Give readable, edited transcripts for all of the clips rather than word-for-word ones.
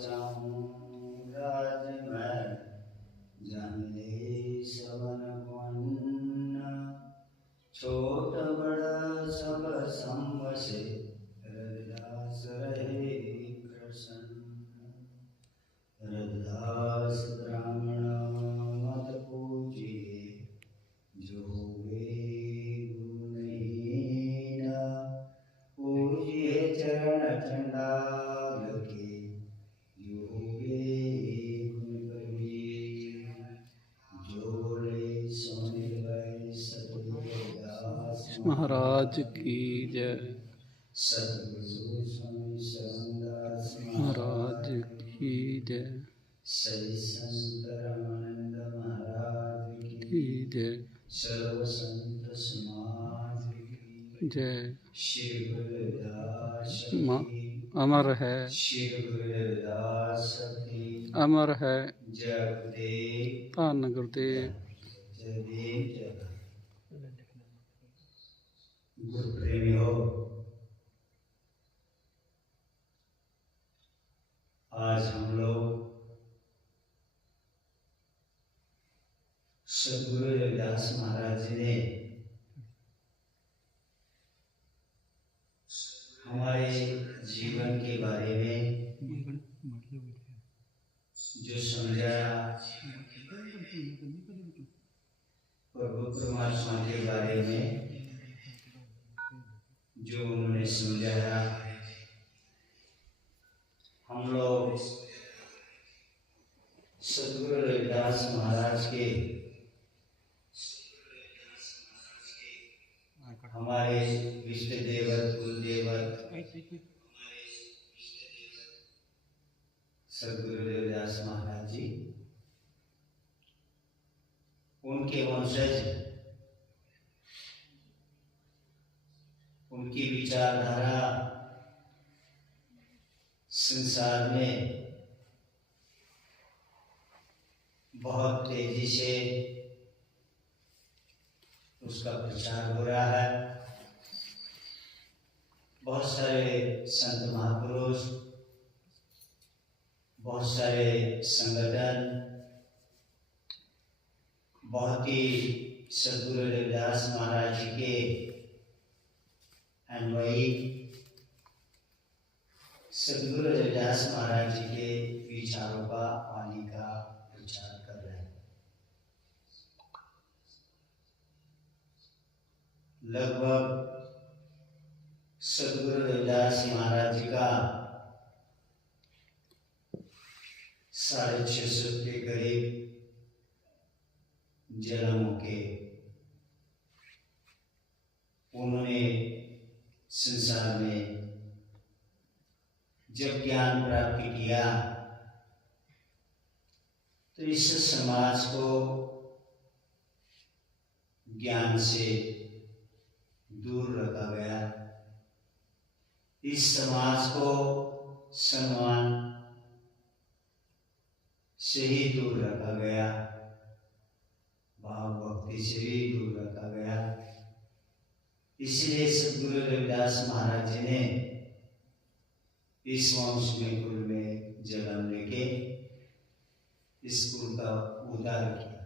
चाहूं राजमहल जान ले सवन गुण छोट बड़ा सब संवसे रविदास रहे कृष्ण रविदास ब्राह्मण मत पूजिए जो वे गुरु नहीं न पूजिए चरण चंडाल के जो वे गुण कबीर जोड़े सोने वै सतगुरुदास महाराज की जय। सतगुरु स्वामी शरणदास महाराज की जय। सही संत रामानंद महाराज की जय। सर्व संत समाज की जय। श्री गुरुदास की अमर है, श्री गुरुदास की अमर है। जय गुरुदेव धन गुरुदेव। जय देव जय गुरु प्रेमी हो। आज हम लोग सदगुरु रविदास महाराज जी ने हमारे जीवन के बारे में जो समझाया, प्रभु परमात्मा के बारे में जो उन्होंने समझाया, हम लोग सदगुरु रविदास महाराज के हमारे विष्ट देवत कुल देवत सदगुरु रविदास महाराज जी, उनके वंशज, उनकी विचारधारा संसार में बहुत तेजी से उसका प्रचार हो रहा है। बहुत सारे संत महापुरुष, बहुत सारे संगठन, बहुत ही सदगुरु रविदास महाराज जी के अनुयायी सदगुरु रविदास महाराज जी के विचारों का, वाणी का प्रचार कर रहे हैं। लगभग सदगुरु रविदास महाराज जी का 650 के करीब जन्मों के उन्होंने संसार में जब ज्ञान प्राप्त किया तो इस समाज को ज्ञान से दूर रखा गया, इस समाज को सम्मान से ही दूर रखा गया, भाव भक्ति से भी दूर रखा गया। इसलिए सदगुरु रविदास महाराज जी ने इस वंश में कुल में जन्म लेके इस कुल का उद्धार किया।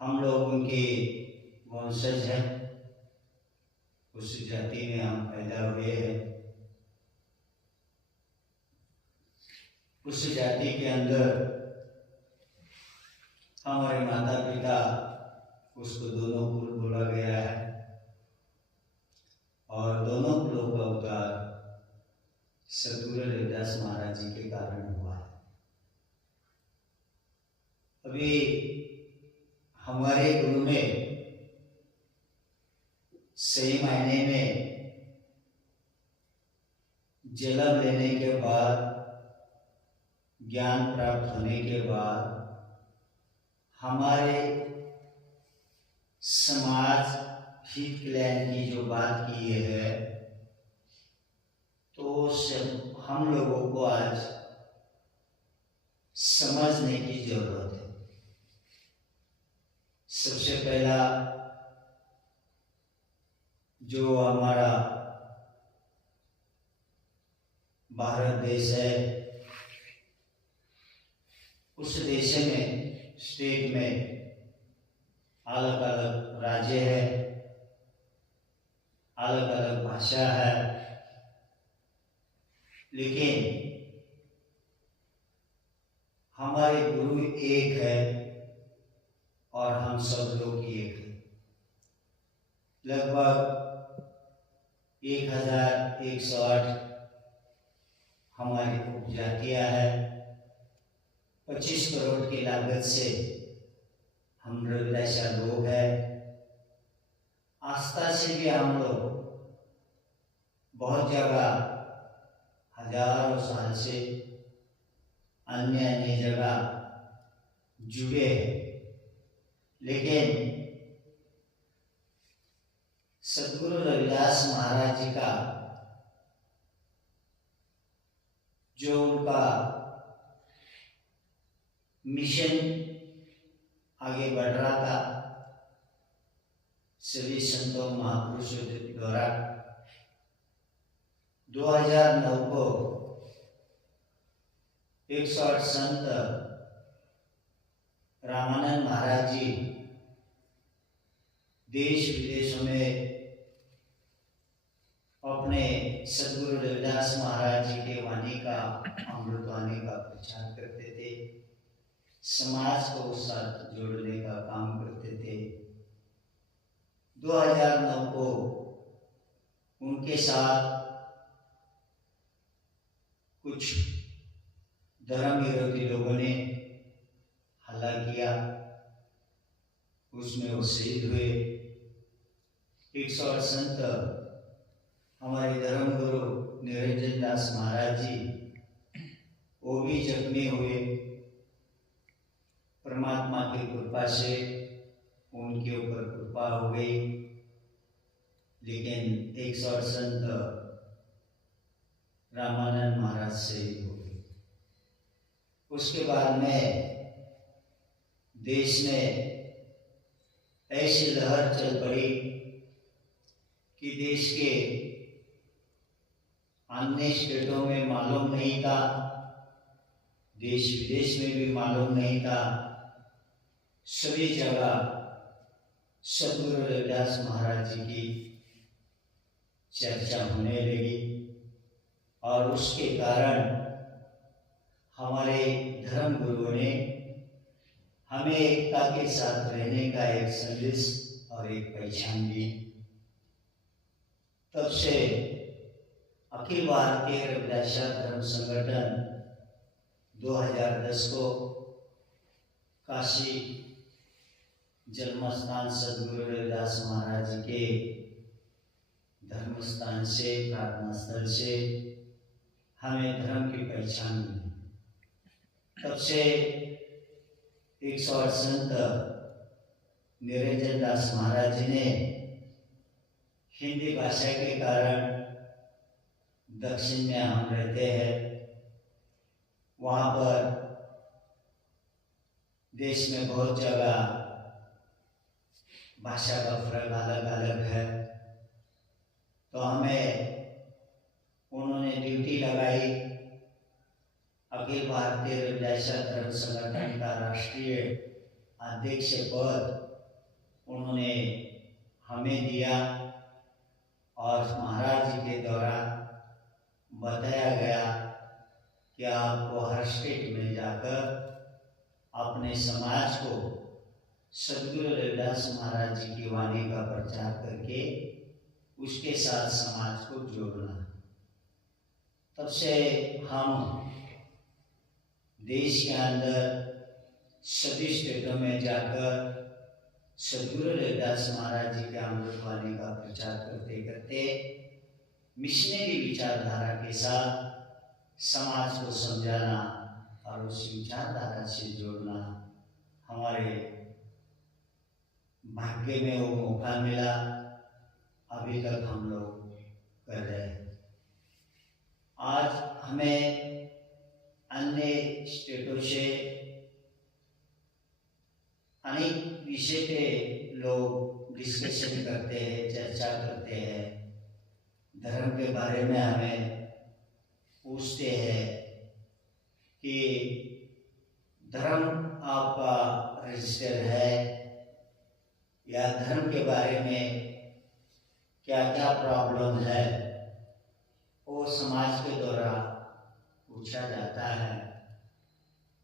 हम लोग उनके वंशज हैं, उस जाति में हम पैदा हुए हैं। उस जाति के अंदर हमारे माता पिता, उसको दोनों कुल बोला गया है और दोनों कुलों का उद्धार सदगुरु रविदास महाराज जी के कारण हुआ है। अभी हमारे गुरु ने सही मायने में जन्म लेने के बाद, ज्ञान प्राप्त होने के बाद हमारे समाज हित कल्याण की जो बात की है, तो हम लोगों को आज समझने की जरूरत है। सबसे पहला जो हमारा भारत देश है, उस देश में स्टेट में अलग अलग राज्य है, अलग अलग भाषा है, लेकिन हमारे गुरु एक है और हम सब लोग एक हैं। लगभग 1108 हमारी उपजातियां है। 25 करोड़ की लागत से हम रविदासा लोग हैं। आस्था से भी हम लोग बहुत जगह हजारों साल से अन्य अन्य जगह जुड़े हैं, लेकिन सद्गुरु रविदास महाराज जी का जो उनका मिशन आगे बढ़ रहा था सभी संतों महापुरुषों द्वारा, 2009 को 108 संत रामानंद महाराज जी देश विदेशों में अपने सद्गुरु रविदास महाराज जी के वाणी का, अमृत वाणी का प्रचार करते थे, समाज को उस साथ जोड़ने का काम करते थे। 2009 को उनके साथ कुछ धर्म विरोधी लोगों ने हल्ला किया, उसमें वो शहीद हुए। 108 संत हमारे धर्म गुरु निरंजन दास महाराज जी वो भी जख्मी हुए। परमात्मा की कृपा से उनके ऊपर कृपा हो गई, लेकिन 108 संत रामानंद महाराज से हो गई। उसके बाद में देश में ऐसी लहर चल पड़ी कि देश के अन्य स्टेटों में मालूम नहीं था, देश विदेश में भी मालूम नहीं था, सभी जगह सद्गुरु रविदास महाराज जी की चर्चा होने लगी और उसके कारण हमारे धर्म गुरुओं ने हमें एकता के साथ रहने का एक संदेश और एक पहचान दी। तब से अखिल भारतीय रविदासा धर्म संगठन 2010 को काशी जन्म स्थान सद्गुरु रविदास महाराज जी के धर्म स्थान से, प्रार्थना स्थल से हमें धर्म की पहचान मिली। तब से 108 संत निरंजन दास महाराज जी ने हिंदी भाषा के कारण दक्षिण में हम रहते हैं, वहाँ पर देश में बहुत जगह भाषा का फर्क अलग अलग है, तो हमें उन्होंने ड्यूटी लगाई। अखिल भारतीय रविदासा धर्म संगठन का राष्ट्रीय अध्यक्ष पद उन्होंने हमें दिया और महाराज जी के द्वारा बताया गया कि आपको हर स्टेट में जाकर अपने समाज को सद्गुरु रविदास महाराज जी की वाणी का प्रचार करके उसके साथ समाज को जोड़ना। तब से हम देश के अंदर सभी स्टेटों में जाकर सद्गुरु रविदास महाराज जी के अमृत वाणी का प्रचार करते करते मिशनरी विचारधारा के साथ समाज को समझाना और उस विचारधारा से जोड़ना हमारे भाग्य में वो मौका मिला। अभी तक हम लोग कर रहे हैं। आज हमें अन्य स्टेटों से अनेक विषय पे लोग डिस्कशन करते हैं, चर्चा करते हैं। धर्म के बारे में हमें पूछते हैं कि धर्म आपका रजिस्टर है, या धर्म के बारे में क्या क्या प्रॉब्लम है, वो समाज के द्वारा पूछा जाता है।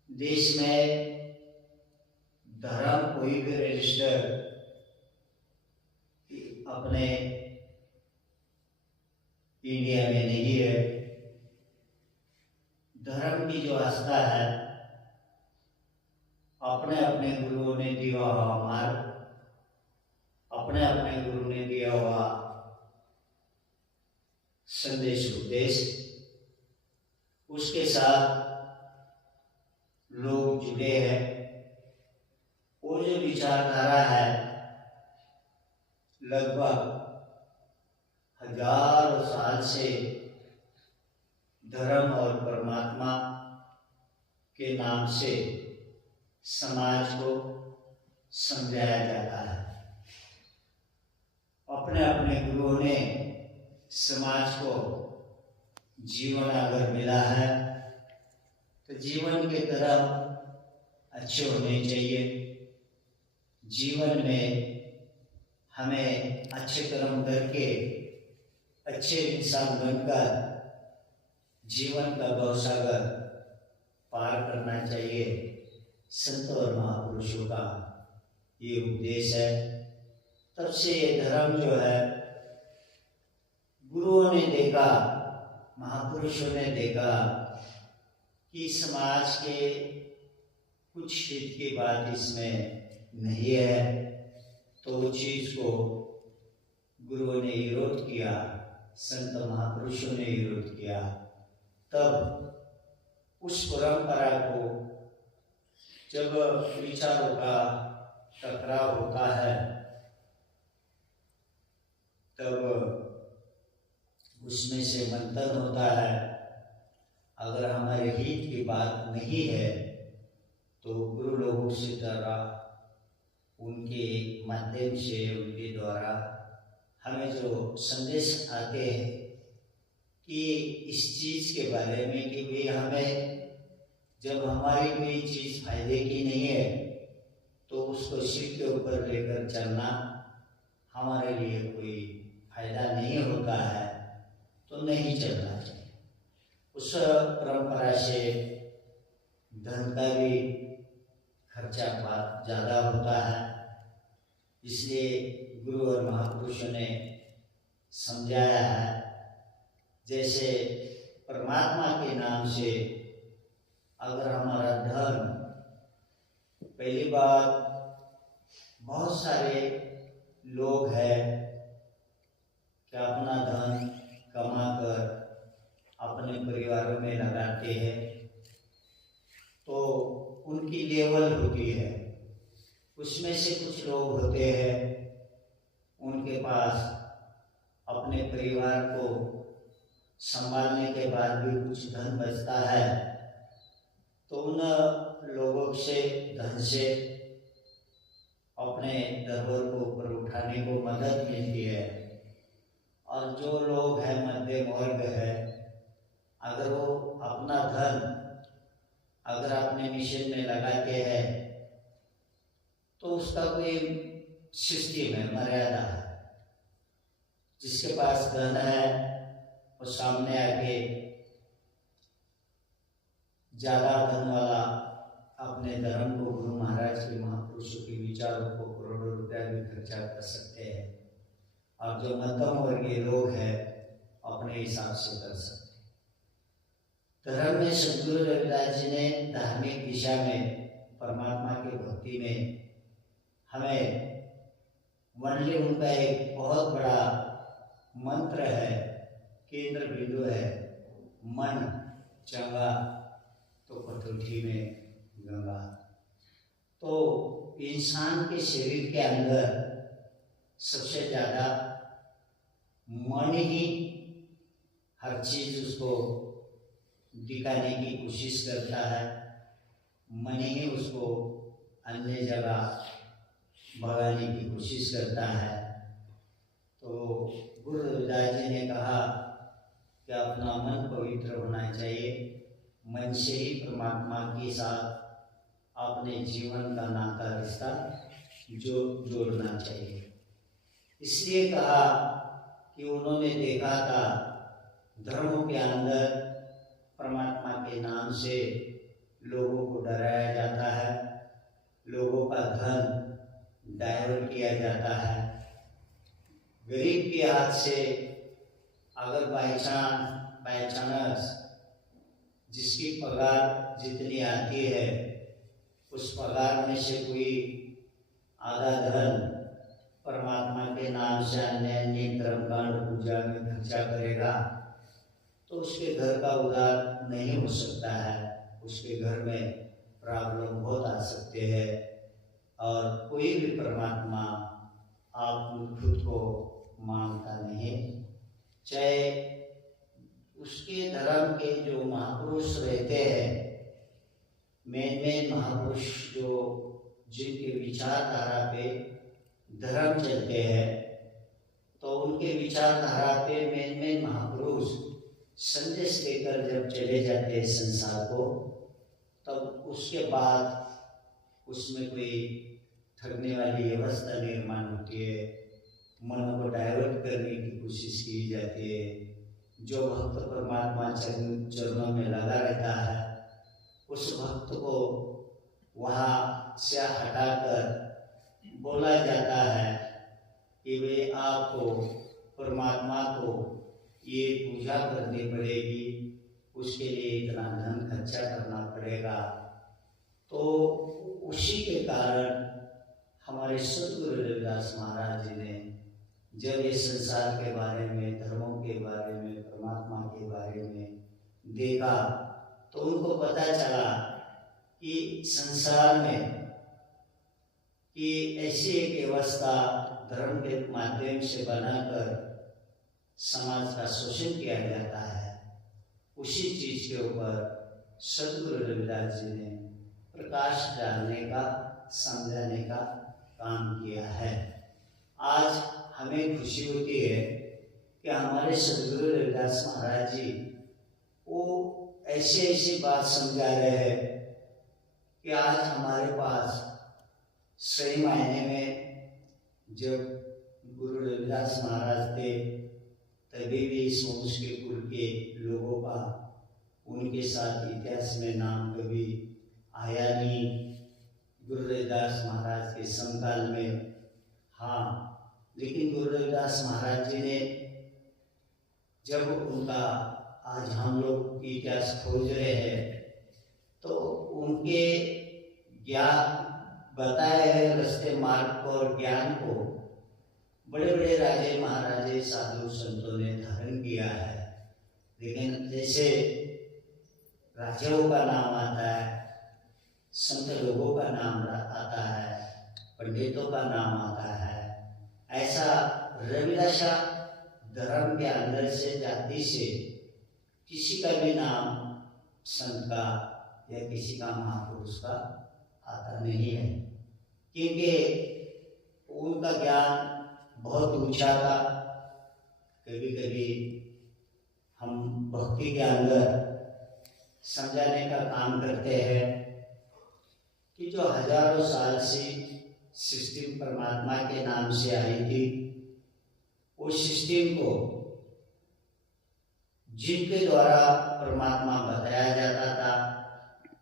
देश में धर्म कोई भी रजिस्टर अपने इंडिया में नहीं है। धर्म की जो आस्था है, अपने अपने गुरुओं ने दिया हुआ मार्ग, अपने अपने गुरु ने दिया हुआ संदेश उपदेश, उसके साथ लोग जुड़े हैं। वो जो विचारधारा है, लगभग हजारों साल से धर्म और परमात्मा के नाम से समाज को समझाया जाता है। अपने अपने गुरुओं ने समाज को जीवन अगर मिला है तो जीवन के कर्म अच्छे होने चाहिए। जीवन में हमें अच्छे कर्म करके अच्छे इंसान बनकर जीवन का भवसागर पार करना चाहिए। संत और महापुरुषों का ये उपदेश है। तब से ये धर्म जो है, गुरुओं ने देखा, महापुरुषों ने देखा कि समाज के कुछ हित की बात इसमें नहीं है, तो उस चीज को गुरुओं ने विरोध किया, संत महापुरुषों ने विरोध किया। तब उस परंपरा को जब विचारों का टकराव होता है, तब उसमें से मंथन होता है। अगर हमारे हित की बात नहीं है तो गुरु लोगों से द्वारा, उनके माध्यम से, उनके द्वारा हमें जो संदेश आते हैं कि इस चीज के बारे में कि भाई हमें जब हमारी कोई चीज फायदे की नहीं है तो उसको सिर के ऊपर लेकर चलना हमारे लिए कोई फायदा नहीं होता है, तो नहीं चलना चाहिए। उस परंपरा से धन का भी खर्चा बहुत ज़्यादा होता है। इसलिए गुरु और महापुरुषों ने समझाया है, जैसे परमात्मा के नाम से अगर हमारा धर्म, पहली बात बहुत सारे लोग हैं कि अपना धन कमाकर अपने परिवारों में लगाते हैं, तो उनकी लेवल होती है। उसमें से कुछ लोग होते हैं, उनके पास अपने परिवार को संभालने के बाद भी कुछ धन बचता है, तो उन लोगों से धन से अपने धरोहर को ऊपर उठाने को मदद मिलती है। और जो लोग हैं मध्यम वर्ग है, अगर वो अपना धन अगर अपने मिशन में लगाते हैं तो उसका कोई सिस्टम है, मर्यादा है। जिसके पास धन है वो सामने आके ज्यादा धन वाला अपने धर्म को, गुरु महाराज के, महापुरुषों के विचारों को करोड़ों रुपया भी खर्चा कर सकते हैं, और जो मध्यम वर्गीय लोग हैं अपने हिसाब से कर सकते हैं। धर्म में सद्गुरु रविदास जी ने धार्मिक दिशा में, परमात्मा की भक्ति में हमें वनली उनका एक बहुत बड़ा मंत्र है, केंद्र बिंदु है, मन चंगा तो कटौती में गंगा। तो इंसान के शरीर के अंदर सबसे ज्यादा मन ही हर चीज उसको दिखाने की कोशिश करता है, मन ही उसको अन्य जगह भगाने की कोशिश करता है। तो गुरु रविदास जी ने कहा कि अपना मन पवित्र होना चाहिए, मन से ही परमात्मा के साथ अपने जीवन का नाता रिश्ता जोड़ना चाहिए। इसलिए कहा कि उन्होंने देखा था धर्मों के अंदर परमात्मा के नाम से लोगों को डराया जाता है, लोगों का धन डाइवर्ट किया जाता है। गरीब के हाथ से अगर बाई चांस जिसकी पगार जितनी आती है उस पगार में से कोई आधा धन परमात्मा के नाम से अन्य कर्मकांड पूजा में खर्चा करेगा तो उसके घर का उद्धार नहीं हो सकता है, उसके घर में प्रॉब्लम बहुत आ सकते हैं। और कोई भी परमात्मा आप खुद को मानता नहीं, चाहे उसके धर्म के जो महापुरुष रहते हैं, मेन महापुरुष जो जिनके विचारधारा पे धर्म चलते हैं, तो उनके विचारधारा पे मेन महापुरुष संदेश लेकर जब चले जाते हैं संसार को, तब उसके बाद उसमें कोई ठगने वाली व्यवस्था निर्माण होती है, मन को डाइवर्ट करने की कोशिश की जाती है। जो भक्त परमात्मा चरणों में लगा रहता है उस भक्त को वहाँ से हटाकर बोला जाता है कि वे आपको परमात्मा को ये पूजा करनी पड़ेगी, उसके लिए इतना धन खर्चा करना पड़ेगा। तो उसी के कारण हमारे सदगुरु रविदास महाराज जी ने जब ये संसार के बारे में, धर्मों के बारे में, परमात्मा के बारे में देखा तो उनको पता चला कि संसार में कि ऐसी एक व्यवस्था धर्म के माध्यम से बनाकर समाज का शोषण किया जाता है। उसी चीज के ऊपर सदगुरु रविदास जी ने प्रकाश डालने का, समझाने का काम किया है। आज हमें खुशी होती है कि हमारे सदगुरु रविदास महाराज जी वो ऐसी बात समझा रहे हैं कि आज हमारे पास सही मायने में जब गुरु रविदास महाराज थे तभी भी इस वंश के कुल के लोगों का उनके साथ इतिहास में नाम कभी आया नहीं। गुरु रविदास महाराज के समकाल में हाँ, लेकिन गुरु रविदास महाराज जी ने जब उनका आज हम लोग इतिहास खोज रहे हैं तो उनके ज्ञान बताए हुए रास्ते मार्ग और ज्ञान को बड़े बड़े राजे महाराजे साधु संतों ने धारण किया है। लेकिन जैसे राजाओं का नाम आता है, संत लोगों का नाम आता है, पंडितों का नाम आता है, ऐसा रविदास धर्म के अंदर से जाति से किसी का भी नाम संत का या किसी का महापुरुष का आता नहीं है, क्योंकि उनका ज्ञान बहुत ऊंचा था। कभी कभी हम भक्ति के अंदर समझाने का काम करते हैं कि जो हजारों साल से सिस्टम परमात्मा के नाम से आई थी, उस सिस्टम को जिनके द्वारा परमात्मा बताया जाता था,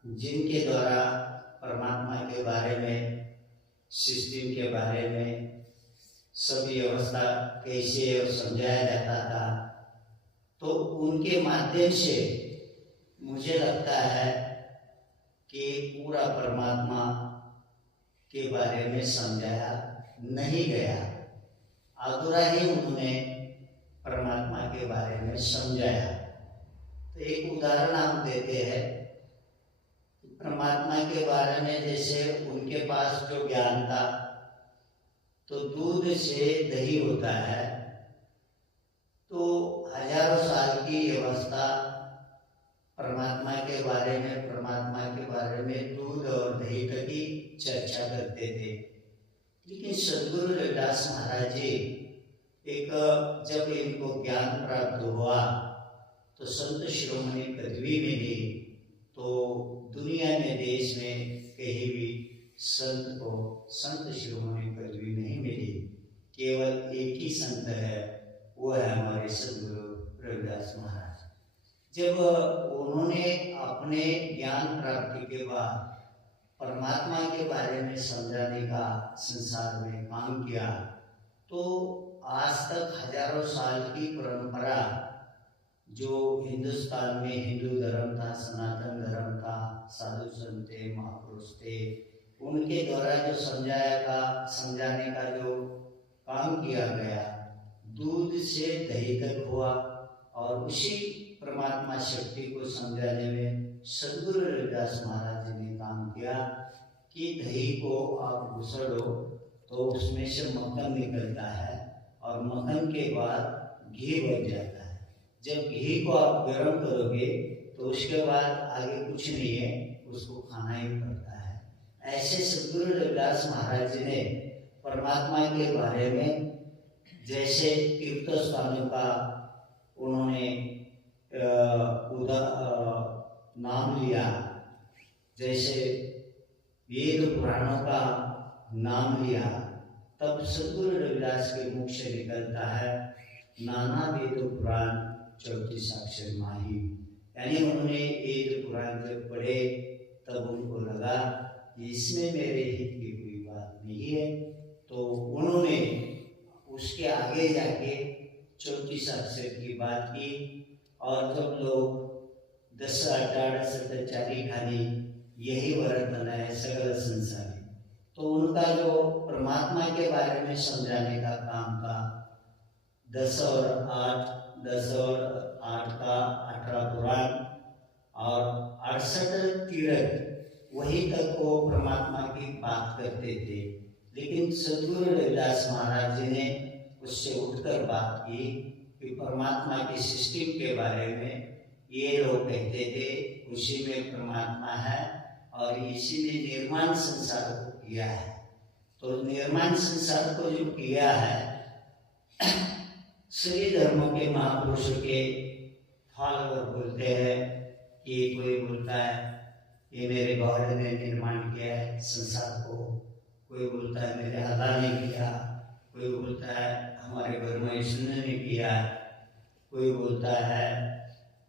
जिनके द्वारा परमात्मा के बारे में, सिस्टम के बारे में सब व्यवस्था कैसे समझाया जाता था, तो उनके माध्यम से मुझे लगता है कि पूरा परमात्मा के बारे में समझाया नहीं गया, अधूरा ही उन्होंने परमात्मा के बारे में समझाया। तो एक उदाहरण हम देते हैं, परमात्मा के बारे में जैसे उनके पास जो ज्ञान था, तो दूध से दही होता है, तो हजारों साल की व्यवस्था परमात्मा के बारे में, परमात्मा के बारे में दूध और दही तक की चर्चा करते थे। लेकिन सदगुरु रविदास महाराज जी एक जब इनको ज्ञान प्राप्त हुआ तो संत शिरोमणि पदवी मिली, तो दुनिया में देश में कहीं भी संत को संत शिरोमणि पदवी नहीं मिली। केवल एक ही संत है, वो है हमारे सदगुरु रविदास महाराज। जब उन्होंने अपने ज्ञान प्राप्ति के बाद परमात्मा के बारे में समझाने का संसार में काम किया, तो आज तक हजारों साल की परंपरा जो हिंदुस्तान में हिंदू धर्म था, सनातन धर्म था, साधु संत थे, महापुरुष थे, उनके द्वारा जो समझाने का जो काम किया गया, दूध से दही तक हुआ। और उसी परमात्मा शक्ति को समझाने में सदगुरु रविदास महाराज जी ने काम किया कि दही को आप घुसड़ो तो उसमें से मक्खन निकलता है, और मक्खन के बाद घी बन जाता है। जब घी को आप गर्म करोगे तो उसके बाद आगे कुछ नहीं है, उसको खाना ही पड़ता है। ऐसे सदगुरु रविदास महाराज जी ने परमात्मा के बारे में जैसे तीर्थ स्थानों का उन्होंने नाम लिया, जैसे वेद पुराणों का नाम लिया, तब सदगुरु रविदास के मुख से निकलता है नाना वेद पुराण 34 अक्षर माही। यानी उन्होंने वेद पुराण जब पढ़े तब उनको लगा कि इसमें मेरे हित की कोई बात नहीं है, तो उन्होंने उसके आगे जाके 34 अक्षर की बात की। और जब लोग 10 18 17 40 खानी यही वर्तन है सगल संसारी, तो उनका जो परमात्मा के बारे में समझाने का काम था, 10 और 8 का 18 पुराण और 68 तीर्थ, वही तक वो परमात्मा की बात करते थे। लेकिन सदगुरु रविदास महाराज जी ने उससे उठकर बात की कि परमात्मा की सिस्टम के बारे में ये लोग कहते थे उसी में परमात्मा है, और इसी ने निर्माण संसार को किया है। तो निर्माण संसार को जो किया है, सभी धर्मों के महापुरुषों के फॉलोअर बोलते हैं कि कोई बोलता है ये मेरे गौर ने निर्माण किया है संसार को, कोई बोलता है मेरे अल्लाह ने किया, कोई बोलता है हमारे ब्रह्म विष्णु ने किया, कोई बोलता है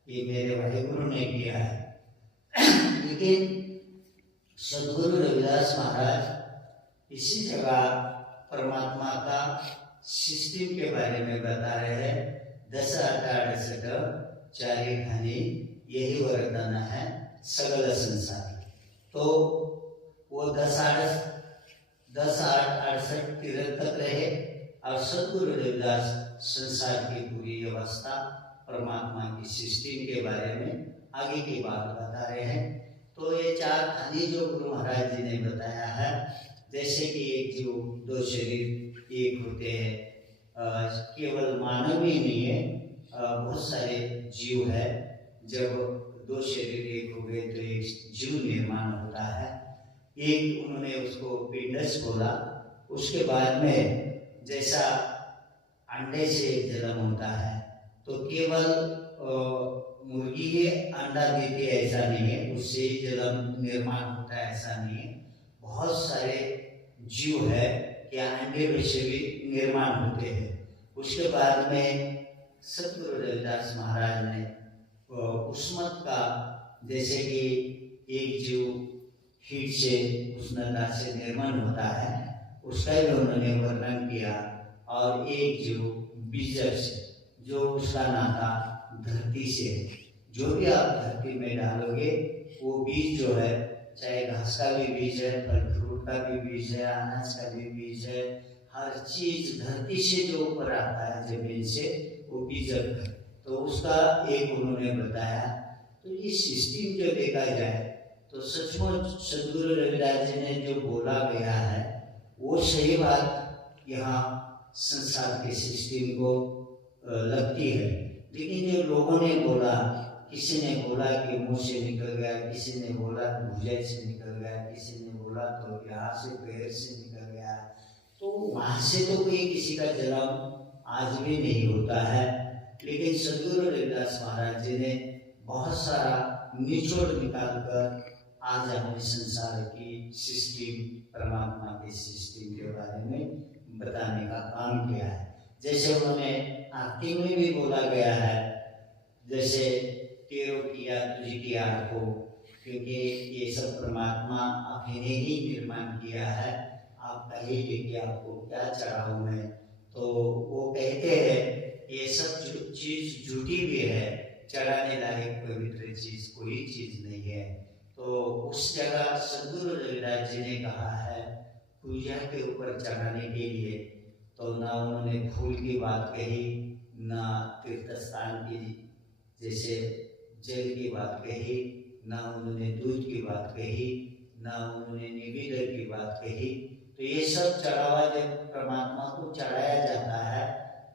कि मेरे वाहिगुरु ने किया है। लेकिन सदगुरु रविदास महाराज इसी जगह परमात्मा का सिस्टम के बारे में बता रहे हैं। 10 18 चारी खानी यही वरदान है सगल संसार। तो वो 10 8 68 तीर्थ तक रहे, और सदगुरु रविदास संसार की पूरी व्यवस्था परमात्मा की सिस्टम के बारे में आगे की बात बता रहे हैं। तो ये 4 खानी जो गुरु महाराज जी ने बताया है, जैसे कि एक जीव 2 शरीर एक होते हैं, केवल मानव ही नहीं है, बहुत सारे जीव है। जब 2 शरीर एक हो गए तो एक जीव निर्माण होता है। एक उन्होंने उसको पिंडस बोला। उसके बाद में जैसा अंडे से जन्म होता है, तो केवल मुर्गी ही अंडा देती है ऐसा नहीं है, उससे ही जन्म निर्माण होता है ऐसा नहीं है। बहुत सारे जीव है कि अंडे में से भी निर्माण होते हैं। उसके बाद में सदगुरु रविदास महाराज ने उष्मत का, जैसे कि एक जीव हीट से उष्णता से निर्माण होता है, उसका भी उन्होंने वर्णन किया। और एक जीव बीजक से, जो उसका नाता धरती से है। जो भी आप धरती में डालोगे वो बीज जो है, चाहे घास का भी बीज है, फल फ्रूट का भी बीज है, अनाज का भी बीज है, हर चीज धरती से जो ऊपर आता है जमीन से, वो बीजक है। तो उसका एक उन्होंने बताया। तो ये सिस्टम जो देखा जाए तो सचमुच सदगुरु रविदास जी ने जो बोला गया है वो सही बात यहाँ संसार के सिस्टम को लगती है। लेकिन जो लोगों ने बोला, किसी ने बोला कि मुंह से निकल गया, किसी ने बोला भुजाई से निकल गया, किसी ने बोला तो यहाँ से पैर से निकल गया, तो वहां से तो कोई किसी का जन्म आज भी नहीं होता है। लेकिन सदगुरु रविदास महाराज जी ने बहुत सारा निचोड़ निकालकर आज हमें संसार की सिस्टम, परमात्मा की सिस्टम के बारे में बताने का काम किया है। जैसे उन्होंने आरती में भी बोला गया है, जैसे तेरो किया तुझे किया को, क्योंकि ये सब परमात्मा आपने ही निर्माण किया है, आप कहिए कि आपको क्या चढ़ाऊं मैं। तो वो कहते हैं ये सब चीज झूठी भी है, चढ़ाने लायक पवित्र चीज कोई चीज नहीं है। तो उस जगह सदगुरु रविदास जी ने कहा है पूजा के ऊपर चढ़ाने के लिए, तो ना उन्होंने फूल की बात कही, ना तीर्थ स्थान की जैसे जल की बात कही, ना उन्होंने दूध की बात कही, ना उन्होंने निवेदन की बात कही। तो ये सब चढ़ावा जब परमात्मा को चढ़ाया जाता है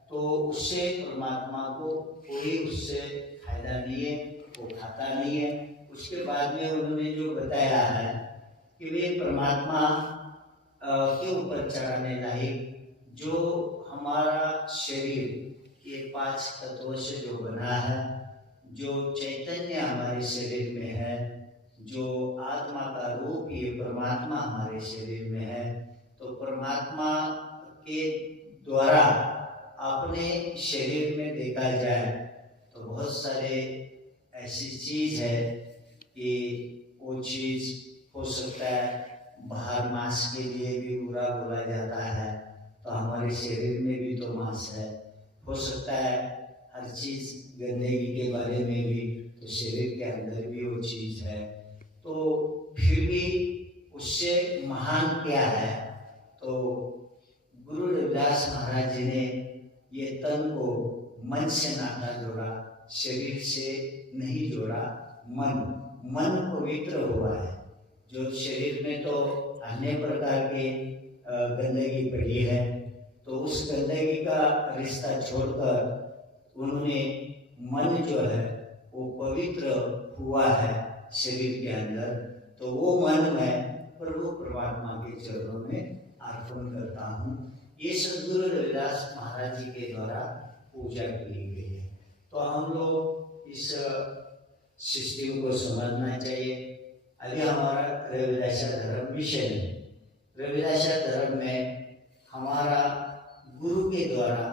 तो उससे परमात्मा को कोई उससे फायदा नहीं है, वो खाता नहीं है। उसके बाद में उन्होंने जो बताया है कि वे परमात्मा के ऊपर चढ़ाने लायक जो हमारा शरीर ये 5 तत्वों से जो बना है, जो चैतन्य हमारे शरीर में है, जो आत्मा का रूप ये परमात्मा हमारे शरीर में है, तो परमात्मा के द्वारा अपने शरीर में देखा जाए तो बहुत सारे ऐसी चीज है कि वो चीज हो सकता है बाहर मांस के लिए भी बुरा बोला जाता है, तो हमारे शरीर में भी तो मांस है। हो सकता है हर चीज गंदगी के बारे में भी, तो शरीर के अंदर भी वो चीज है। तो फिर भी उससे महान क्या है? तो गुरु रविदास महाराज जी ने ये तन को मन से नाता जोड़ा, शरीर से नहीं जोड़ा। मन पवित्र हुआ है। जो शरीर में तो अन्य प्रकार के गंदगी पड़ी है, तो उस गंदगी का रिश्ता छोड़कर उन्होंने मन जो है वो पवित्र हुआ है शरीर के अंदर। तो वो मन मैं प्रभु परमात्मा के चरणों में अर्पण करता हूँ। ये सदगुरु रविदास महाराज जी के द्वारा पूजा की गई है। तो हम लोग इस सिस्टम को समझना चाहिए। अभी हमारा रविदास धर्म विषय है। रविदास धर्म में हमारा गुरु के द्वारा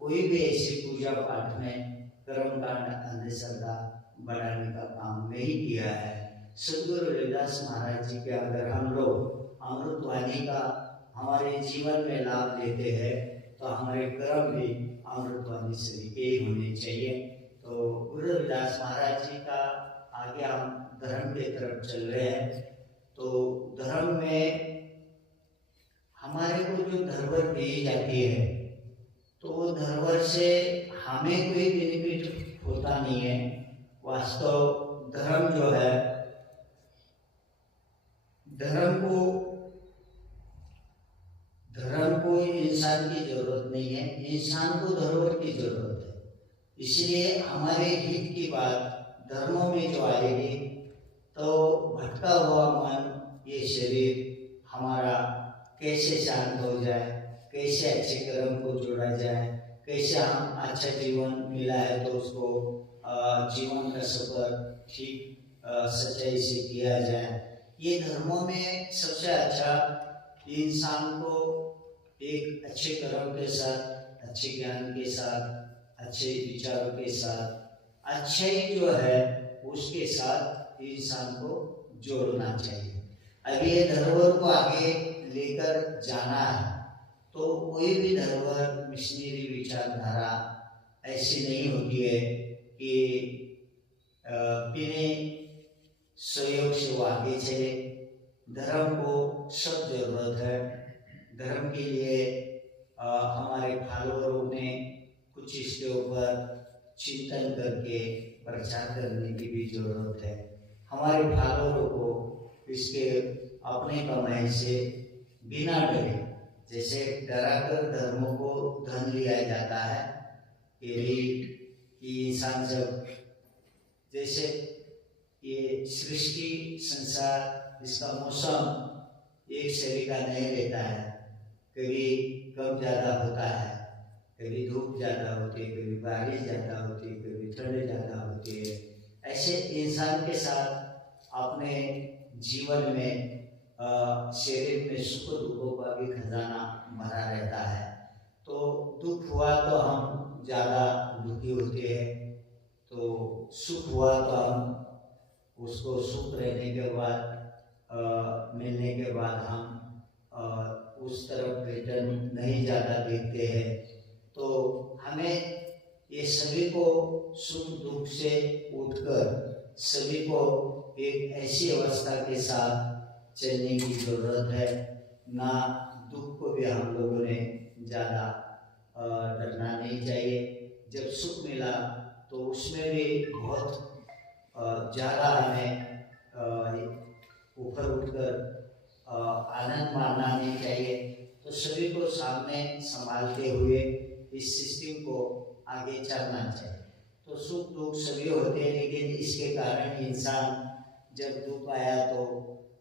कोई भी ऐसी पूजा पाठ में कर्मकांड अंधश्रद्धा बढ़ाने का काम नहीं किया है। सदगुरु रविदास महाराज जी के अगर हम लोग अमृतवाणी का हमारे जीवन में लाभ लेते हैं तो हमारे कर्म भी अमृतवाणी से ही होने चाहिए। तो गुरु रविदास महाराज जी का आगे हम धर्म के तरफ चल रहे हैं। तो धर्म में हमारे को जो धरोहर दी जाती है, तो धरोहर से हमें कोई बेनिफिट होता नहीं है। वास्तव धर्म जो है, धर्म को इंसान की जरूरत नहीं है, इंसान को धरोहर की जरूरत है। इसलिए हमारे हित की बात धर्मों में जो आएगी तो भटका हुआ मन, ये शरीर हमारा कैसे शांत हो जाए, कैसे अच्छे कर्म को जोड़ा जाए, कैसे हम अच्छा जीवन मिला है तो उसको जीवन का सफर ठीक सच्चाई से किया जाए। ये धर्मों में सबसे अच्छा इंसान को एक अच्छे कर्म के साथ, अच्छे ज्ञान के साथ, अच्छे विचारों के साथ, अच्छाई जो है उसके साथ इंसान को जोड़ना चाहिए। अब ये धरोहर को आगे लेकर जाना है तो कोई भी धरोहर मिशनरी विचारधारा ऐसी नहीं होती है कि बिना सहयोग से वो आगे चले। धर्म को सब जरूरत है। धर्म के लिए हमारे फॉलोअरों ने कुछ इसके ऊपर चिंतन करके प्रचार करने की भी जरूरत है। हमारे फॉलोअरों को इसके अपने कमाई से बिना डरे, जैसे डराकर धर्मों को धन लिया जाता है कि इंसान जब जैसे ये सृष्टि संसार इसका मौसम एक शरीर का नहीं रहता है, कभी कम ज़्यादा होता है। कभी धूप ज़्यादा होती है, कभी बारिश ज़्यादा होती है, कभी ठंड ज़्यादा होती है। ऐसे इंसान के साथ अपने जीवन में शरीर में सुख दुखों का भी खजाना भरा रहता है। तो दुख हुआ तो हम ज़्यादा दुखी होते हैं, तो सुख हुआ तो हम उसको सुख रहने के बाद मिलने के बाद हम उस तरफ रिटर्न नहीं ज़्यादा देखते हैं। तो हमें ये सभी को सुख दुख से उठकर सभी को एक ऐसी अवस्था के साथ चलने की जरूरत है। ना दुख को भी हम लोगों ने ज़्यादा डरना नहीं चाहिए। जब सुख मिला तो उसमें भी बहुत ज़्यादा हमें ऊपर उठकर आनंद मानना नहीं चाहिए। तो सभी को सामने संभालते हुए इस सिस्टम को आगे चलना चाहिए। तो सुख दुख सभी होते हैं, लेकिन इसके कारण इंसान जब दुख आया तो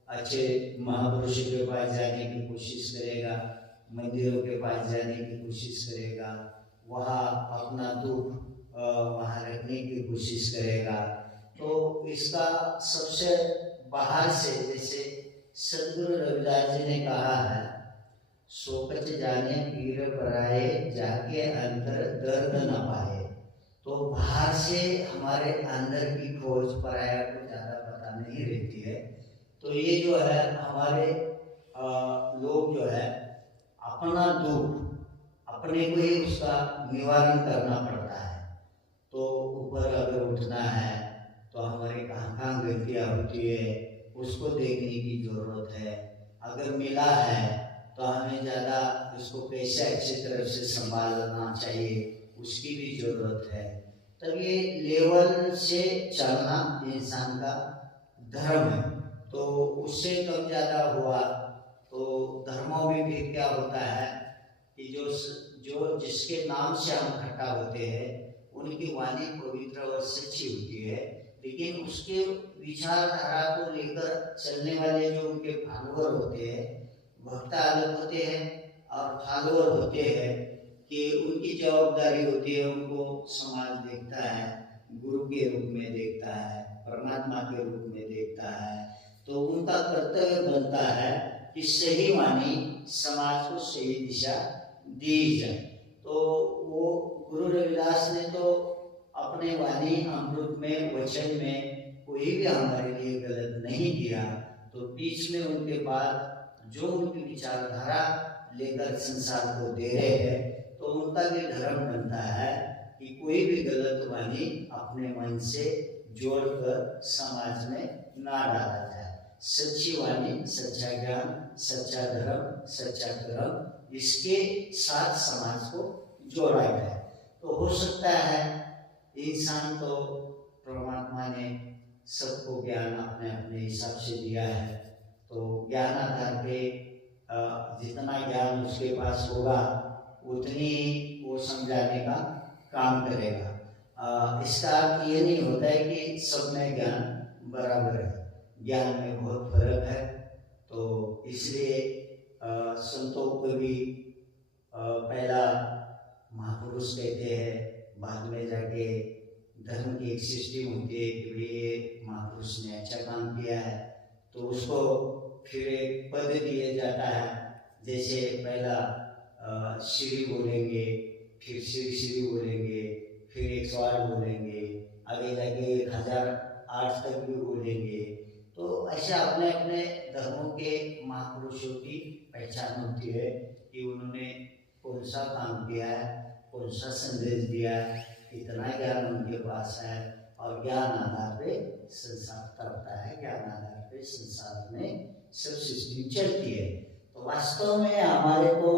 अच्छे महापुरुषों के पास जाने की कोशिश करेगा, मंदिरों के पास जाने की कोशिश करेगा, वहाँ अपना दुख वहाँ रखने की कोशिश करेगा। तो इसका सबसे बाहर से, जैसे सदगुरु रविदास जी ने कहा है, सोकच जाने पीर पराए, जाके अंदर दर्द न पाए। तो बाहर से हमारे अंदर की खोज पराया को ज़्यादा पता नहीं रहती है। तो ये जो है हमारे लोग जो है अपना दुख अपने को ही उसका निवारण करना पड़ता है। तो ऊपर अगर उठना है तो हमारे कहाँ कहाँ गलतियाँ होती है उसको देखने की जरूरत है। अगर मिला है तो हमें ज़्यादा उसको कैसे अच्छी तरह से संभालना चाहिए उसकी भी जरूरत है। तब ये लेवल से चलना इंसान का धर्म है। तो उससे कम ज़्यादा हुआ तो धर्मों में भी क्या होता है कि जो जिसके नाम से हम इकट्ठा होते हैं उनकी वाणी पवित्र और सच्ची होती है, लेकिन उसके विचारधारा को लेकर चलने वाले जो उनके फॉलोअर होते हैं, भक्त अलग होते हैं और फॉलोअर होते हैं कि उनकी जवाबदारी होती है, उनको समाज देखता है, गुरु के रूप में देखता है, परमात्मा के रूप में देखता है। तो उनका कर्तव्य बनता है कि सही वाणी समाज को सही दिशा दी जाए। तो वो गुरु रविदास ने तो अपने वाणी अमृत में वचन में कोई भी हमारे लिए गलत नहीं किया। तो बीच में उनके बाद जो उनकी विचारधारा लेकर संसार को दे रहे हैं, तो उनका भी धर्म बनता है कि कोई भी गलत वाणी अपने मन से जोड़कर समाज में ना डाला जाए। सच्ची वाणी, सच्चा ज्ञान, सच्चा धर्म, सच्चा कर्म, इसके साथ समाज को जोड़ा जाए। तो हो सकता है इंसान तो परमात्मा ने सबको ज्ञान अपने अपने हिसाब से दिया है, तो ज्ञान आधार पे जितना ज्ञान उसके पास होगा उतनी वो समझाने का काम करेगा। इसका अर्थ ये नहीं होता है कि सब में ज्ञान बराबर है, ज्ञान में बहुत फर्क है। तो इसलिए संतों को भी पहला महापुरुष कहते हैं, बाद में जाके धर्म की एक सिस्टम होती है कि भाई ये महापुरुष ने अच्छा काम किया है तो उसको फिर एक पद दिया जाता है। जैसे पहला श्री बोलेंगे, फिर श्री बोलेंगे, फिर 108 बोलेंगे, आगे जाके 1008 तक भी बोलेंगे। तो ऐसा अपने अपने धर्मों के महापुरुषों की पहचान होती है कि उन्होंने कौन सा काम किया है, कौन सा संदेश दिया है, कितना ज्ञान उनके पास है, और ज्ञान आधार पे संसार करता है, ज्ञान आधार पे संसार में सब सिस्टम चलती है। तो वास्तव में हमारे को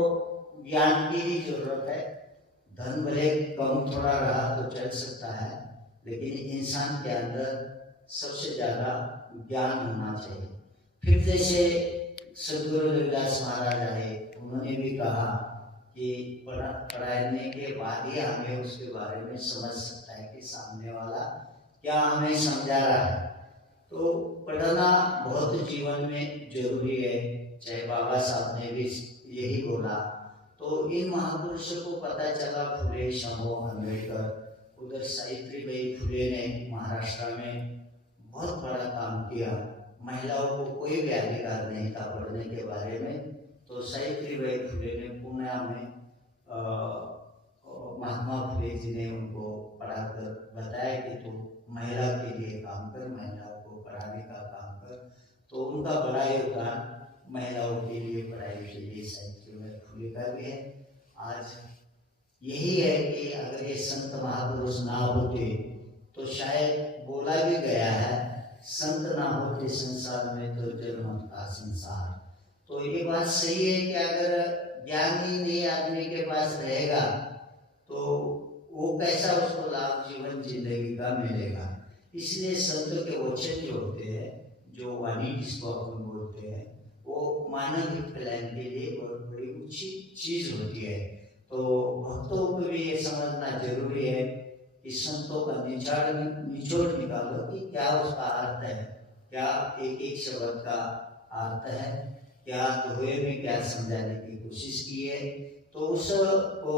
ज्ञान की ही जरूरत है। धन भले कम थोड़ा रहा तो चल सकता है, लेकिन इंसान के अंदर सबसे ज़्यादा ज्ञान होना चाहिए। फिर जैसे सदगुरु रविदास महाराज आए, उन्होंने भी कहा कि पढ़ाने के बाद ही हमें उसके बारे में समझ सकता है कि सामने वाला क्या हमें समझा रहा है। तो पढ़ना बहुत जीवन में जरूरी है। चाहे बाबा साहब ने भी यही बोला तो इन महापुरुषों को पता चला, फुले, शंभू, अम्बेडकर, उधर सावित्रीबाई फुले ने महाराष्ट्र में बहुत बड़ा काम किया। महिलाओं को कोई भी अधिकार नहीं था पढ़ने के बारे में, तो सावित्रीबाई फुले ने पुणे में महात्मा फुले जी ने उनको पढ़ाकर बताया कि तू महिला के लिए काम कर, महिलाओं को पढ़ाने का काम कर। तो उनका बड़ा योगदान महिलाओं के लिए, पढ़ाई के लिए सावित्रीबाई फुले का भी है। आज यही है कि अगर ये संत महापुरुष ना होते तो शायद बोला भी गया है, संत ना होते संसार में तो जन्म का संसार। तो ये बात सही है कि अगर ज्ञान ही नहीं आदमी के पास रहेगा तो वो कैसा उसको लाभ जीवन जिंदगी का मिलेगा। इसलिए संतों के वचन जो होते हैं, जो वाणी जिसको अपन बोलते हैं, वो मानव हित फैलाने के लिए बहुत बड़ी ऊंची चीज होती है। तो भक्तों को भी ये समझना जरूरी है कि संतों का निचोड़ निकालो कि क्या उसका अर्थ है, क्या एक एक शब्द का अर्थ है, क्या दोहे में क्या समझाने की कोशिश की है। तो उस को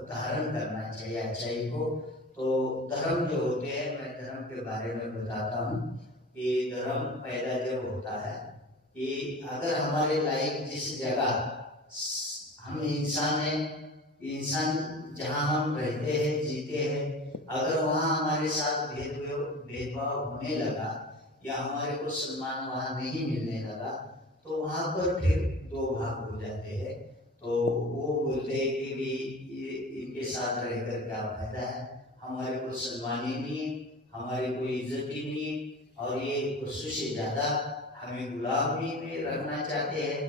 धारण करना चाहिए अच्छाई को। तो धर्म जो होते हैं, मैं धर्म के बारे में बताता हूँ कि धर्म पैदा जब होता है कि अगर हमारे लायक जिस जगह हम इंसान हैं, इंसान जहाँ हम रहते हैं, जीते हैं, अगर वहाँ हमारे साथ भेदभाव होने लगा या हमारे को सम्मान वहाँ नहीं मिलने लगा, तो वहाँ पर फिर दो भाग हो जाते हैं। तो वो बोलते हैं कि भी इनके साथ रहकर क्या फायदा है, हमारे को सम्मान ही नहीं है, हमारी कोई इज्जत ही नहीं है, और ये उससे से ज़्यादा हमें गुलामी में रखना चाहते हैं।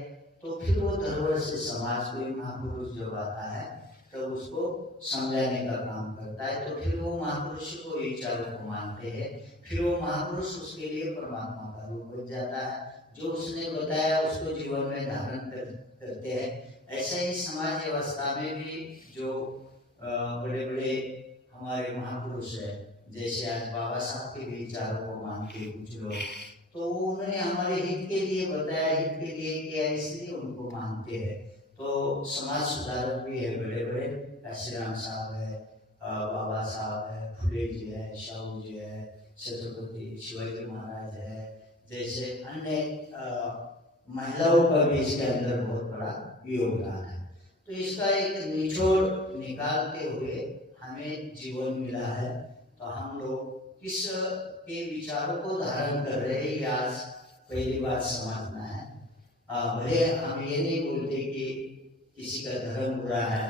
तो फिर वो धरोहर से समाज कोई महापुरुष जब आता है तो उसको समझाने का काम करता है। तो फिर वो महापुरुष को विचारों को मानते हैं, फिर वो महापुरुष उसके लिए परमात्मा का रूप बन जाता है। जो उसने बताया उसको जीवन में धारण करते हैं। ऐसा ही समाज व्यवस्था में भी जो बड़े बड़े हमारे महापुरुष है, जैसे आज बाबा साहब के विचारों को मानते कुछ लोग, तो उन्होंने हमारे हित के लिए बताया, हित के लिए किया, इसलिए उनको मानते हैं। तो समाज सुधारक भी है बड़े बड़े, काशीराम साहब है, बाबा साहब है, फुले जी है, शाहू जी है, छत्रपति शिवाजी महाराज है, जैसे अन्य महिलाओं का भी इसके अंदर बहुत बड़ा योगदान है। तो इसका एक निचोड़ निकालते हुए हमें जीवन मिला है। तो हम लोग किस के विचारों को धारण कर रहे हैं, ये आज पहली बात समझना है। भले हम ये नहीं बोलते कि किसी का धर्म बुरा है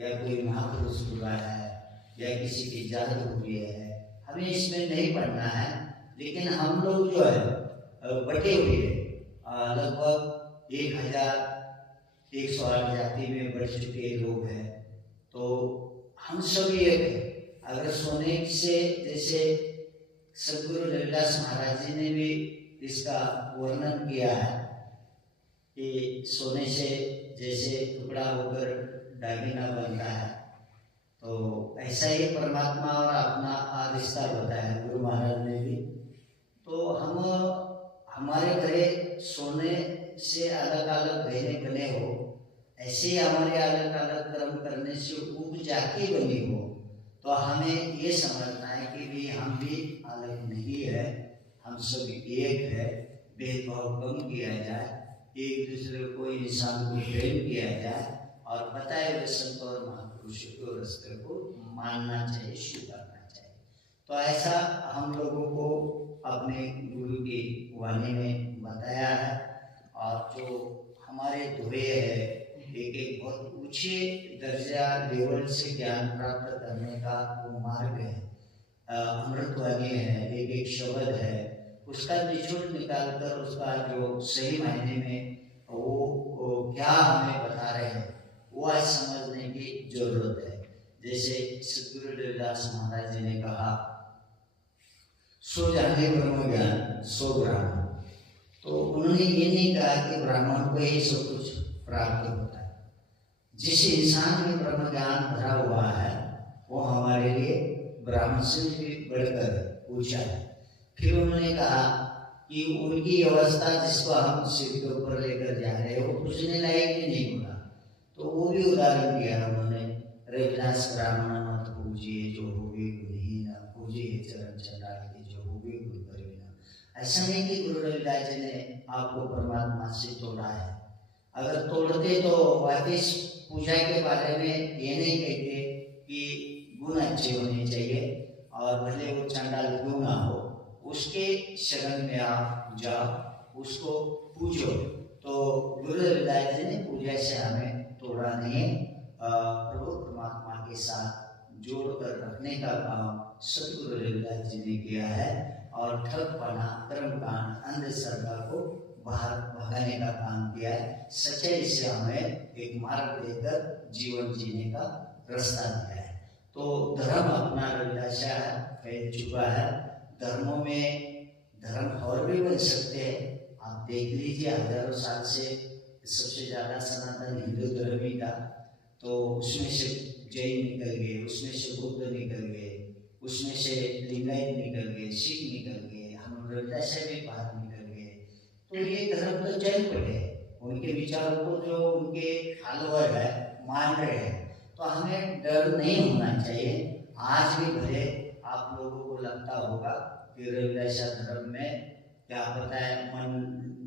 या कोई महापुरुष बुरा है या किसी की जात बुरी है, हमें इसमें नहीं पढ़ना है। लेकिन हम लोग जो है बटे हुए लगभग 1108 जाति में बढ़ चुके लोग हैं। तो हम सभी एक है। अगर सोने से, जैसे सदगुरु रविदास महाराज जी ने भी इसका वर्णन किया है कि सोने से जैसे टुकड़ा होकर दागिना बनता है, तो ऐसा ही परमात्मा और अपना रिश्ता बताया गुरु महाराज ने भी। तो हम हमारे घरे सोने से अलग अलग गहने बने हो, ऐसे ही हमारे अलग अलग कर्म करने से उपजा के बनी हो। तो हमें ये समझना है कि भी हम भी अलग नहीं है, हम सब एक है। भेदभाव कम किया जाए, एक दूसरे को, इंसान को प्रेम किया जाए और बताए हुए संत और महापुरुषों के रास्ते को मानना चाहिए, स्वीकारना चाहिए। तो ऐसा हम लोगों को अपने गुरु की वाणी में बताया है। और जो हमारे दोहे है, एक एक बहुत ऊंचे दर्जा लेवल से ज्ञान प्राप्त करने का वो मार्ग है, अमृतवाणी है, एक एक शब्द है, उसका निचोड़ निकाल कर उसका जो सही मायने में वो क्या हमें बता रहे हैं वो आज समझने की जरूरत है। जैसे सदगुरु रविदास महाराज जी ने कहा, सो जाने ब्रह्म ज्ञान सो ब्राह्मण। तो उन्होंने ये नहीं कहा कि ब्राह्मण को ही सब कुछ प्राप्त होता है। जिस इंसान में ब्रह्म ज्ञान भरा हुआ है वो हमारे लिए ब्राह्मण से भी बढ़कर ऊंचा है। फिर उन्होंने कहा कि उनकी अवस्था जिसको हम सिर के ऊपर लेकर जा रहे हो, पूछने लायक भी नहीं होगा। तो वो भी उदाहरण दिया उन्होंने, रविदास ब्राह्मण मत पूजिए जो होवे गुणहीन, पूजिए चरण चंडाल के जो होवे गुण परिहीन। ऐसा नहीं कि गुरु रविदास जी ने आपको परमात्मा से तोड़ा है, अगर तोड़ते तो वापिस पूजा के बारे में ये नहीं कहते कि गुण अच्छे होने चाहिए और भले वो चंडाल क्यों ना हो, उसके शरण में आप जाओ, उसको पूजो। तो गुरु रविदास जी ने पूजा से हमें तोड़ा नहीं, प्रभु परमात्मा के साथ जोड़ कर रखने का काम सतगुरु रविदास जी ने किया है और ठगपना, कर्मकांड, अंधश्रद्धा को बाहर भगाने का काम किया है। सच्चाई से हमें एक मार्ग देकर जीवन जीने का रास्ता दिया है। तो धर्म अपना रविदास फैल चुका है। धर्मों में धर्म और भी बन सकते हैं, आप देख लीजिए हजारों साल से सबसे ज्यादा सनातन हिंदू धर्म ही था, तो उसमें से जैन निकल गए, उसमें से बुद्ध निकल गए, उसमें से लिंगायत निकल गए, सिख निकल गए, हम रविदास भी बाहर निकल गए। तो ये धर्म तो चल पड़े, उनके विचारों को जो उनके फॉलोअर है मान रहे हैं, तो हमें डर नहीं होना चाहिए। आज भी भले आप लोगों को लगता होगा कि रविदास धर्म में क्या पता है मन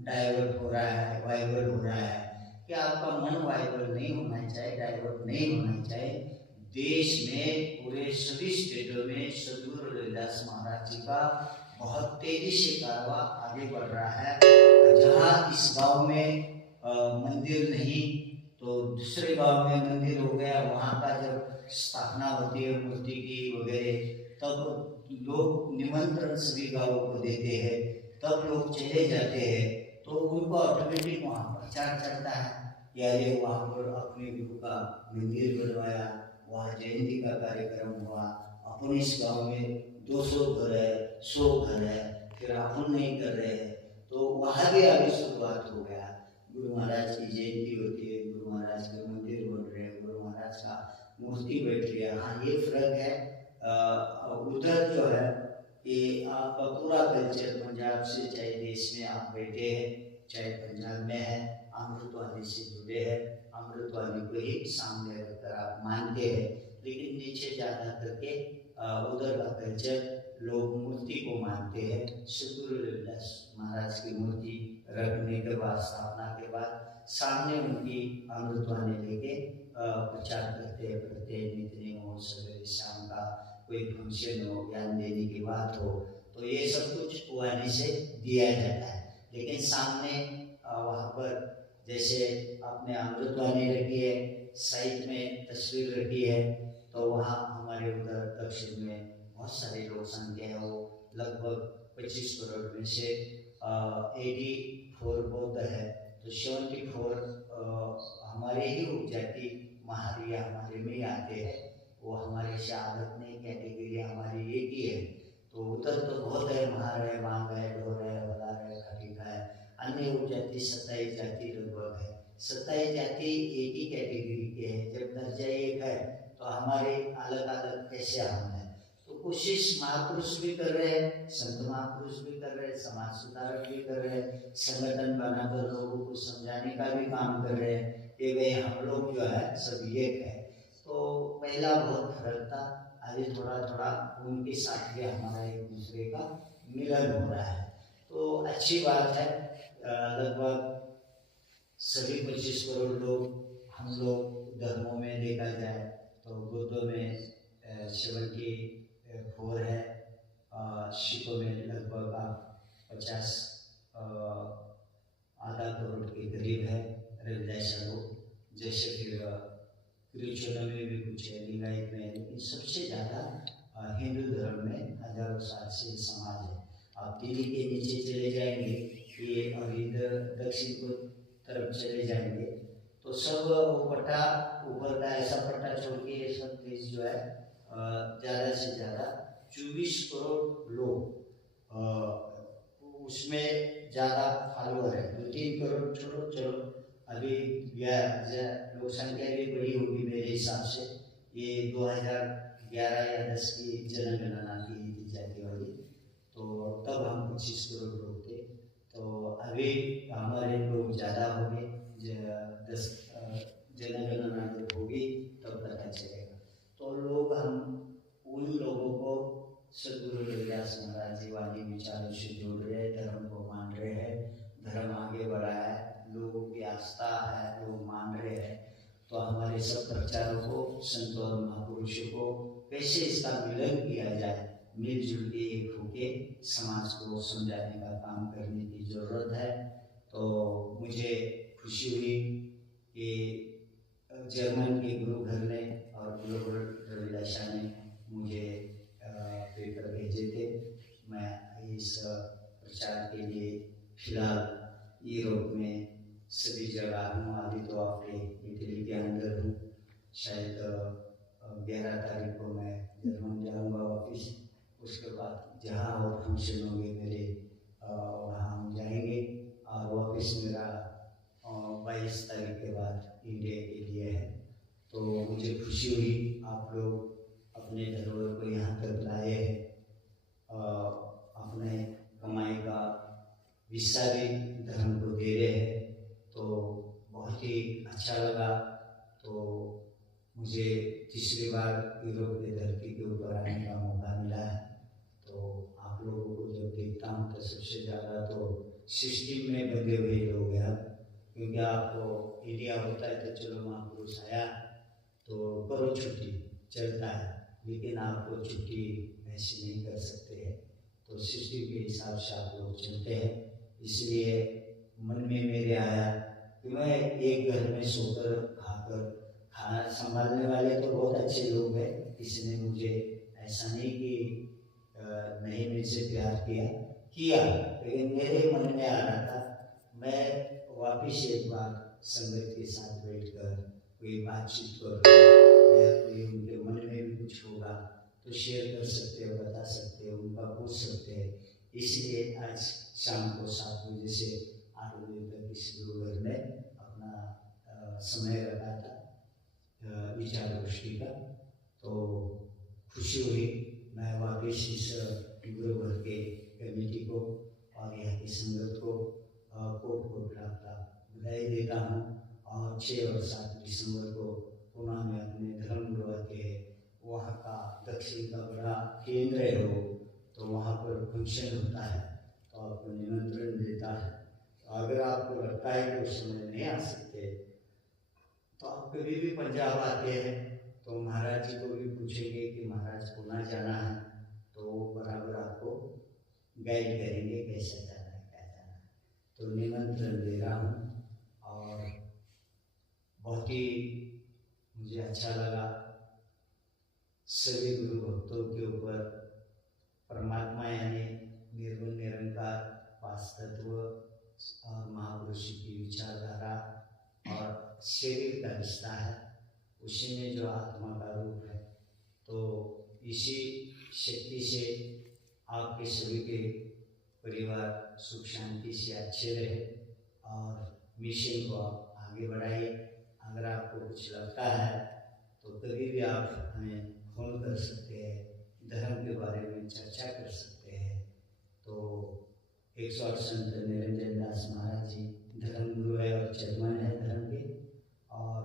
डाइवर्ट हो रहा है, वाइवर्ट हो रहा है, कि आपका मन वाइवर्ट नहीं होना चाहिए, डाइवर्ट नहीं होना चाहिए। देश में पूरे सभी स्टेटों में सदगुरु रविदास महाराज जी का बहुत तेजी से कारवा आगे बढ़ रहा है। जहाँ इस गांव में मंदिर नहीं तो दूसरे गांव में मंदिर हो गया, वहाँ का जब स्थापना होती है मूर्ति की वगैरह, तब लोग निमंत्रण सभी गांवों को देते हैं, तब लोग चले जाते हैं, तो उनको ऑटोमेटिक वहाँ प्रचार चलता है, यार ये वहाँ पर अपने गुरु का मंदिर बनवाया, वहाँ जयंती का कार्यक्रम हुआ, अपन इस गांव में 200 घर है, 100 घर है, फिर अपन नहीं कर रहे हैं, तो वहाँ भी अभी शुरुआत हो गया। गुरु महाराज की जयंती होती है, गुरु महाराज के मंदिर बन रहे हैं, गुरु महाराज का मूर्ति बैठ रही है। हाँ ये फर्क है, उधर जो है ये आपका पूरा कल्चर पंजाब से, चाहे देश में आप बैठे हैं, चाहे पंजाब में है, अमृतवाणी से जुड़े हैं, अमृतवाणी को ही सामने रखकर आप मानते हैं, लेकिन नीचे ज्यादा करके उधर का कल्चर लोग मूर्ति को मानते हैं। सदगुरु रविदास महाराज की मूर्ति रखने के बाद, स्थापना के बाद सामने उनकी अमृतवाणी लेके प्रचार करते नितने हो, सवेरे शाम का कोई फंक्शन हो, ज्ञान देने की बात हो, तो ये सब कुछ वाणी से दिया जाता है। लेकिन सामने वहाँ पर जैसे आपने अमृतवाणी रखी है, साइड में तस्वीर रखी है, तो वहाँ हमारे उधर दक्षिण में बहुत सारे लोग संख्या है, वो लगभग 25 करोड़ में से 84 बौद्ध है, तो 74 हमारे ही उपजाति महारिया हमारे में आते हैं, वो हमारे से आदत नहीं, कैटेगरी हमारी एक ही है। तो उधर तो बहुत है, महार है, मांग है, ढोर है, वलार है, खटीका है, अन्य उपजाति 27 जाति लगभग है। 27 जाति एक ही कैटेगरी के हैं, जब दर्जा एक है तो हमारे अलग अलग कैसे हम हैं। तो कोशिश महापुरुष भी कर रहे हैं, संत महापुरुष भी कर रहे हैं, समाज सुधारक भी कर रहे हैं, संगठन बनाकर लोगों को समझाने का भी काम कर रहे हैं कि भाई हम लोग जो है सब एक है। तो पहला बहुत फर्क था, अभी थोड़ा थोड़ा उनके साथ भी हमारा एक दूसरे का मिलन हो रहा है, तो अच्छी बात है। लगभग सभी 25 करोड़ लोग हम लोग धर्मों में देखा जाए तो बुद्धों में 74 है, सिखों में लगभग 50 आधा करोड़ के करीब है रविदास लोग, जैसे फिर क्रिश्चियनों में भी कुछ है, लिंगायत में, लेकिन सबसे ज़्यादा हिंदू धर्म में हजारों साल से समाज है। आप दिल्ली के नीचे चले जाएंगे, ये और इधर दक्षिण को तरफ चले जाएंगे, तो सब वो पट्टा ऊपर का ऐसा पट्टा छोड़ के ये सब देश जो है ज़्यादा से ज़्यादा 24 करोड़ लोग, उसमें ज़्यादा फॉलोअर है, 2-3 करोड़ छोड़ो, चलो अभी लोक संख्या भी बड़ी होगी मेरे हिसाब से। ये 2011 या 10 की जनगणना की जाती वाली, तो तब हम 25 करोड़ लोग थे, तो अभी हमारे लोग ज़्यादा हो गए। 10 जनगणना संतों और महापुरुषों को कैसे इसका मिलन किया जाए, मिलजुल के एक होके समाज को समझाने का काम करने की जरूरत है। तो मुझे खुशी हुई कि जर्मन के गुरु घर ने और ग्लोबल रविदासा ने मुझे पेपर भेजे थे। मैं इस प्रचार के लिए फिलहाल यूरोप में सभी जगह हूँ। अभी तो आपके इटली के अंदर हूँ। शायद 11 तारीख को मैं जर्मन जाऊँगा वापिस। उसके बाद जहाँ और फंक्शन होंगे मेरे वहाँ हम जाएंगे और वापिस मेरा 22 तारीख के बाद इंडिया के लिए है। तो मुझे खुशी हुई आप लोग अपने धरोहर को यहाँ तक लाए हैं, अपने कमाई का हिस्सा भी धर्म को दे रहे हैं। तो बहुत ही अच्छा लगा। तो मुझे तीसरी बार यूरोप की धरती के ऊपर आने का मौका मिला है। तो आप लोगों को जब देखता हूँ तो सबसे ज़्यादा तो सिस्टम में बंधे हुए लोग हैं, क्योंकि आपको इंडिया होता है तो चलो महापुरुष आया तो करो छुट्टी चलता है, लेकिन आपको छुट्टी ऐसी नहीं कर सकते हैं। तो सिस्टम के हिसाब से आप लोग चलते हैं। इसलिए मन में मेरे आया कि मैं एक घर में सोकर खाकर, खाना संभालने वाले तो बहुत अच्छे लोग हैं, किसी ने मुझे ऐसा नहीं कि नहीं मुझसे प्यार किया, लेकिन मेरे मन में आ रहा था मैं वापिस एक बार संगत के साथ बैठकर कोई बातचीत कर या कोई उनके मन में भी कुछ होगा तो शेयर कर सकते हो, बता सकते हो, उनका पूछ सकते हैं। इसलिए आज शाम को 7 बजे से 8 बजे तक इस गुरुघर में अपना समय रखा था विचार गोष्ठी का। तो खुशी हुई। मैं वापिस इस गुरुघर के कमेटी को और यहाँ की संगत को कोट बधाई देता हूँ। और 6 और 7 दिसंबर को पुणे में अपने धर्म गृह के वहाँ का दक्षिण का बड़ा केंद्र है वो, तो वहाँ पर फंक्शन होता है, तो आपको निमंत्रण देता है। तो अगर आपको लगता है कि उस समय नहीं आ सकते तो आप कभी भी पंजाब आते हैं तो महाराज जी को भी पूछेंगे कि महाराज पुणे जाना है, तो वो बराबर आपको गाइड करेंगे कैसा जाना है क्या जाना है। तो निमंत्रण दे रहा हूँ और बहुत ही मुझे अच्छा लगा। सभी गुरु भक्तों के ऊपर परमात्मा यानी निर्गुण निरंकार वास्तव और महापुरुष की विचारधारा और शरीर का रिश्ता है, उसी में जो आत्मा का रूप है। तो इसी शक्ति से आपके सभी के परिवार सुख शांति से अच्छे रहे और मिशन को आप आगे बढ़ाइए। अगर आपको कुछ लगता है तो कभी भी आप हमें फोन कर सकते हैं, धर्म के बारे में चर्चा कर सकते हैं। तो 108 संत निरंजन दास महाराज जी धर्म गुरु है और चेयरमैन है धर्म के, और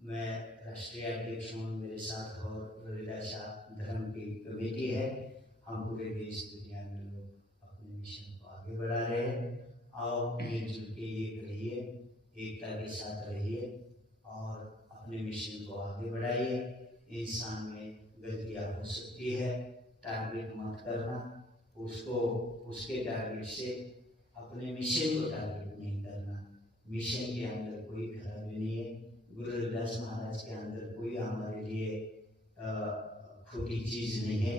मैं राष्ट्रीय अध्यक्ष हूँ। मेरे साथ और रविदासा धर्म की कमेटी है। हम पूरे देश दुनिया में लोग अपने मिशन को आगे बढ़ा रहे हैं। आओ मिलजुल के एक रहिए, एकता के साथ रहिए और अपने मिशन को आगे बढ़ाइए। इंसान में गलतियाँ हो सकती है, टारगेट मत करना, उसको उसके टारगेट से अपने मिशन को टारगेट नहीं करना। मिशन के अंदर कोई खराबी नहीं है। गुरु रविदास महाराज के अंदर कोई हमारे लिए खोटी चीज़ नहीं है।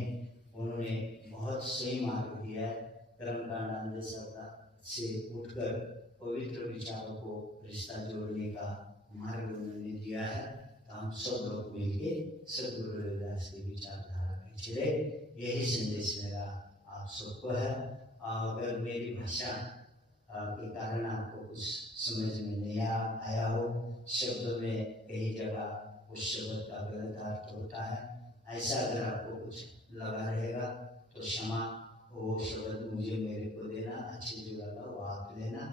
उन्होंने बहुत सही मार्ग दिया है। कर्मकांड अंधश्रद्धा से उठकर पवित्र विचारों को रिश्ता जोड़ने का मार्ग उन्होंने दिया है। तो हम सब लोग मिलके सदगुरु रविदास की विचारधारा में चले, यही संदेश मेरा आप सबको है। अगर मेरी भाषा के कारण आपको कुछ समझ में नहीं आया हो, शब्द में कई जगह उस शब्द का गलत अर्थ होता है, ऐसा अगर आपको कुछ लगा रहेगा तो क्षमा, वो शब्द मुझे मेरे को देना, अच्छी जो लगा वो आप लेना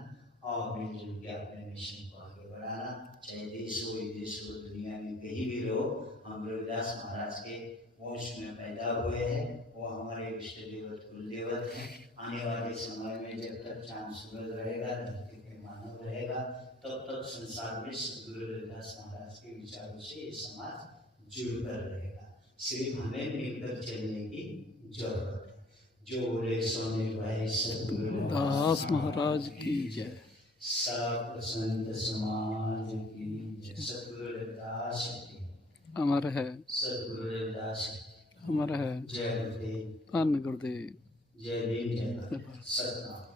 और मिलजुल के अपने मिशन को आगे बढ़ाना। चाहे देश हो विदेश हो, दुनिया में कहीं भी रहो, हम रविदास महाराज के वंश में पैदा हुए हैं। वो हमारे इष्ट देवत कुल देवत हैं। आने वाले समय में जब तक चांद सूरज रहेगा, धरती पे मानव रहेगा, तब तक संसार में सदगुरु रविदास महाराज के विचारों से ये समाज जुड़कर रहेगा। सिर्फ हमें मिलकर चलने की जरूरत है। जो बोले सोने भाई सतगुरु दास महाराज की जय। सब संत समाज की जय। सतगुरु रविदास की अमर है, सतगुरु रविदास की अमर है। जय गुरुदेव, धन गुरुदेव। जय भीम, जय भारत, सतनाम।